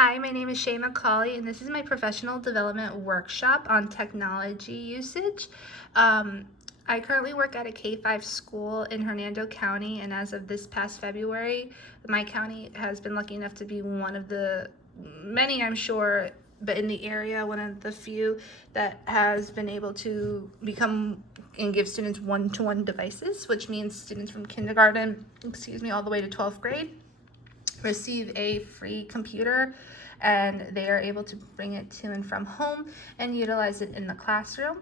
Hi, my name is Shay McCauley, and this is my professional development workshop on technology usage. I currently work at a K-5 school in Hernando County, and as of this past February, my county has been lucky enough to be one of the many, I'm sure, but in the area, one of the few that has been able to become and give students one-to-one devices, which means students from kindergarten, all the way to 12th grade receive a free computer, and they are able to bring it to and from home and utilize it in the classroom.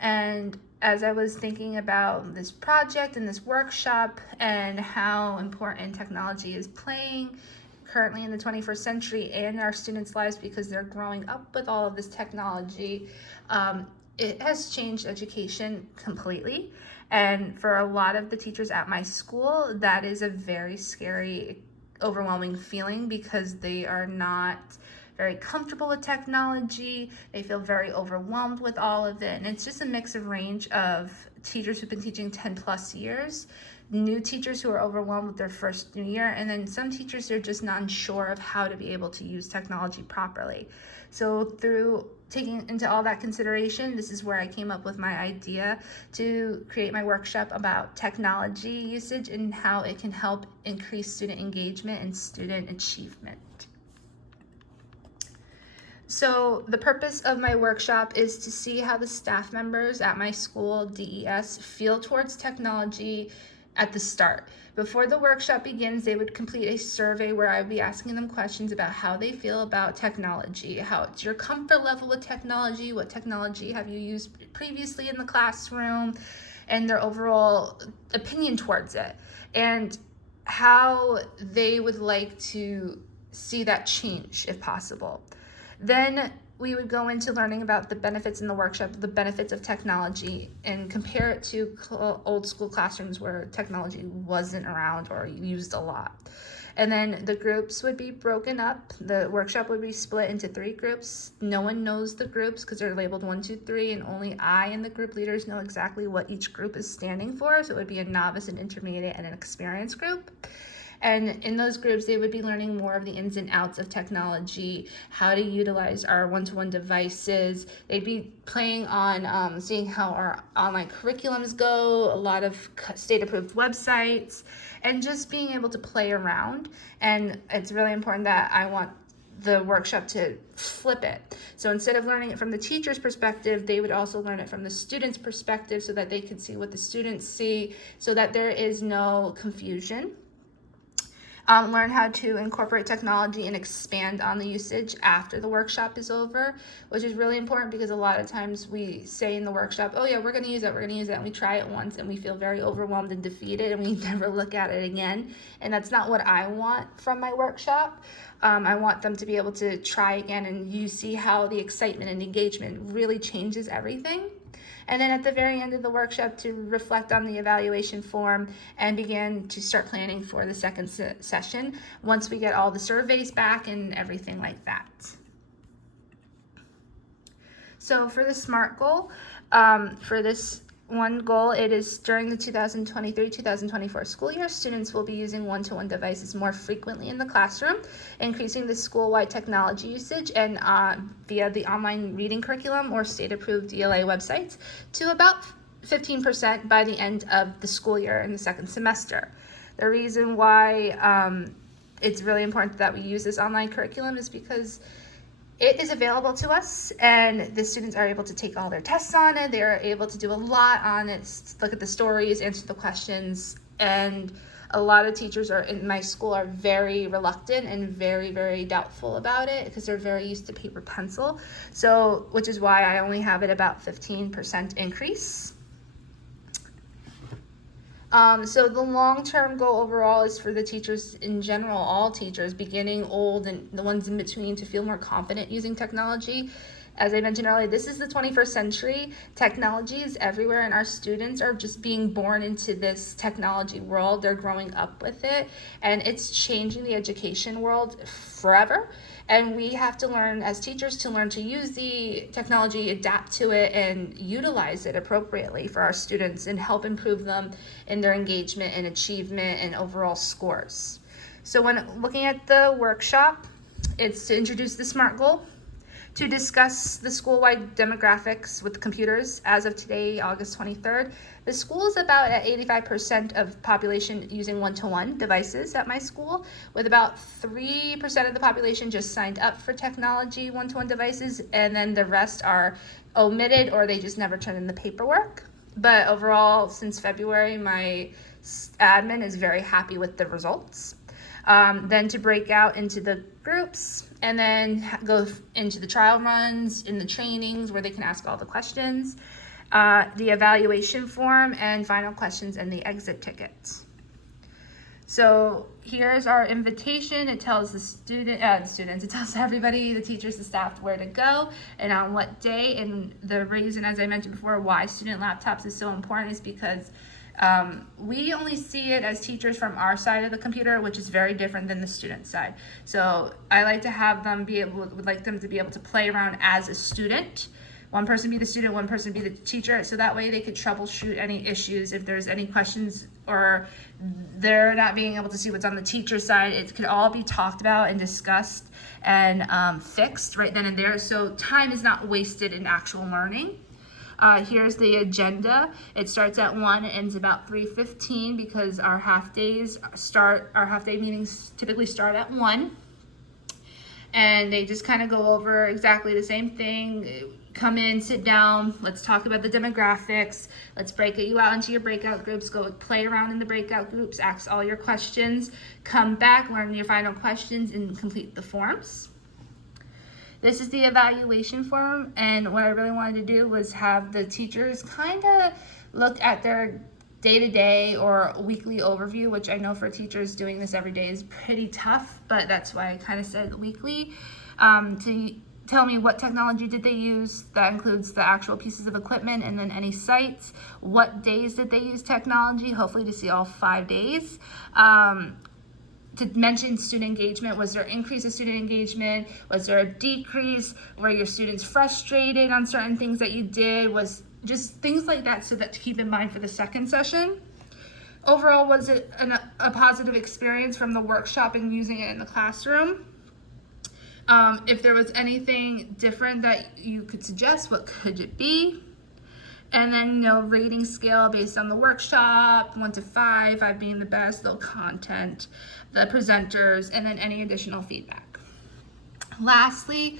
And as I was thinking about this project and this workshop and how important technology is playing currently in the 21st century and our students' lives, because they're growing up with all of this technology, it has changed education completely. And for a lot of the teachers at my school, that is a very scary, overwhelming feeling, because they are not very comfortable with technology. They feel very overwhelmed with all of it. And it's just a mix of range of teachers who've been teaching 10 plus years, new teachers who are overwhelmed with their first new year, and then some teachers who are just not unsure of how to be able to use technology properly. So through taking into all that consideration, this is where I came up with my idea to create my workshop about technology usage and how it can help increase student engagement and student achievement. So the purpose of my workshop is to see how the staff members at my school, DES, feel towards technology at the start. Before the workshop begins, they would complete a survey where I would be asking them questions about how they feel about technology, how's your comfort level with technology, what technology have you used previously in the classroom, and their overall opinion towards it, and how they would like to see that change if possible. Then we would go into learning about the benefits in the workshop, the benefits of technology, and compare it to old school classrooms where technology wasn't around or used a lot. And then the groups would be broken up. The workshop would be split into 3 groups. No one knows the groups because they're labeled 1, 2, 3, and only I and the group leaders know exactly what each group is standing for. So it would be a novice, an intermediate, and an experienced group. And in those groups, they would be learning more of the ins and outs of technology, how to utilize our one-to-one devices. They'd be playing on seeing how our online curriculums go, a lot of state-approved websites, and just being able to play around. And it's really important that I want the workshop to flip it. So instead of learning it from the teacher's perspective, they would also learn it from the student's perspective so that they could see what the students see, so that there is no confusion. Learn how to incorporate technology and expand on the usage after the workshop is over, which is really important because a lot of times we say in the workshop, oh yeah, we're going to use it, and we try it once and we feel very overwhelmed and defeated and we never look at it again. And that's not what I want from my workshop. I want them to be able to try again, and you see how the excitement and engagement really changes everything. And then at the very end of the workshop, to reflect on the evaluation form and begin to start planning for the second session once we get all the surveys back and everything like that. So for the SMART goal, for this one goal, it is during the 2023-2024 school year, students will be using one-to-one devices more frequently in the classroom, increasing the school-wide technology usage and via the online reading curriculum or state-approved DLA websites to about 15% by the end of the school year in the second semester. The reason why it's really important that we use this online curriculum is because it is available to us, and the students are able to take all their tests on it. They are able to do a lot on it, look at the stories, answer the questions, and a lot of teachers in my school are very reluctant and very, very doubtful about it because they're very used to paper pencil. So, which is why I only have it about 15% increase. So the long-term goal overall is for the teachers in general, all teachers, beginning, old, and the ones in between, to feel more confident using technology. As I mentioned earlier, this is the 21st century. Technology is everywhere, and our students are just being born into this technology world. They're growing up with it, and it's changing the education world forever. And we have to learn as teachers to learn to use the technology, adapt to it, and utilize it appropriately for our students and help improve them in their engagement and achievement and overall scores. So when looking at the workshop, It's to introduce the SMART goal, to discuss the school-wide demographics with computers. As of today, August 23rd, the school is about at 85% of population using one-to-one devices at my school, with about 3% of the population just signed up for technology one-to-one devices, and then the rest are omitted or they just never turn in the paperwork. But overall, since February, my admin is very happy with the results. Then to break out into the groups and then go into the trial runs, in the trainings where they can ask all the questions, the evaluation form, and final questions and the exit tickets. So here's our invitation. It tells the students, it tells everybody, the teachers, the staff, where to go and on what day. And the reason, as I mentioned before, why student laptops is so important is because we only see it as teachers from our side of the computer, which is very different than the student side. So I like to have them would like them to be able to play around as a student. One person be the student, one person be the teacher, so that way they could troubleshoot any issues if there's any questions or they're not being able to see what's on the teacher side. It could all be talked about and discussed and fixed right then and there, so time is not wasted in actual learning. Here's the agenda. It starts at 1 and ends about 3:15 because our half-day meetings typically start at 1. And they just kind of go over exactly the same thing. Come in, sit down, let's talk about the demographics, let's break you out into your breakout groups, go play around in the breakout groups, ask all your questions, come back, learn your final questions, and complete the forms. This is the evaluation form, and what I really wanted to do was have the teachers kind of look at their day-to-day or weekly overview, which I know for teachers doing this every day is pretty tough, but that's why I kind of said weekly, to tell me what technology did they use. That includes the actual pieces of equipment and then any sites. What days did they use technology? Hopefully to see all 5 days. To mention student engagement. Was there an increase in student engagement? Was there a decrease? Were your students frustrated on certain things that you did? Was just things like that, so that to keep in mind for the second session. Overall, was it a positive experience from the workshop and using it in the classroom? If there was anything different that you could suggest, what could it be? And then, rating scale based on the workshop, 1 to 5, 5 being the best, the content, the presenters, and then any additional feedback. Lastly,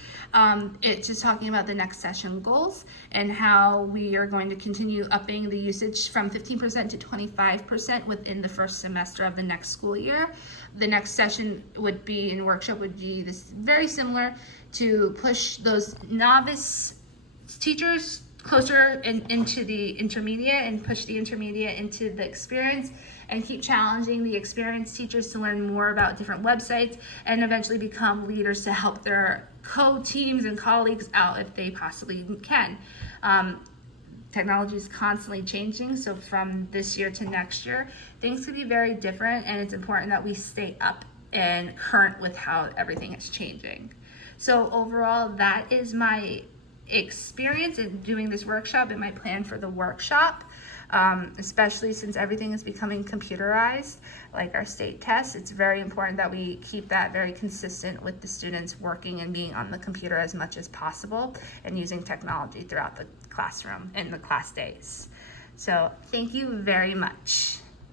it's just talking about the next session goals and how we are going to continue upping the usage from 15% to 25% within the first semester of the next school year. The next session would be, in workshop, would be this very similar to push those novice teachers closer into the intermediate and push the intermediate into the experience, and keep challenging the experienced teachers to learn more about different websites and eventually become leaders to help their co-teams and colleagues out if they possibly can. Technology is constantly changing, so from this year to next year, things could be very different, and it's important that we stay up and current with how everything is changing. So overall, that is my experience in doing this workshop and my plan for the workshop, especially since everything is becoming computerized, like our state tests. It's very important that we keep that very consistent with the students working and being on the computer as much as possible and using technology throughout the classroom and the class days. So thank you very much.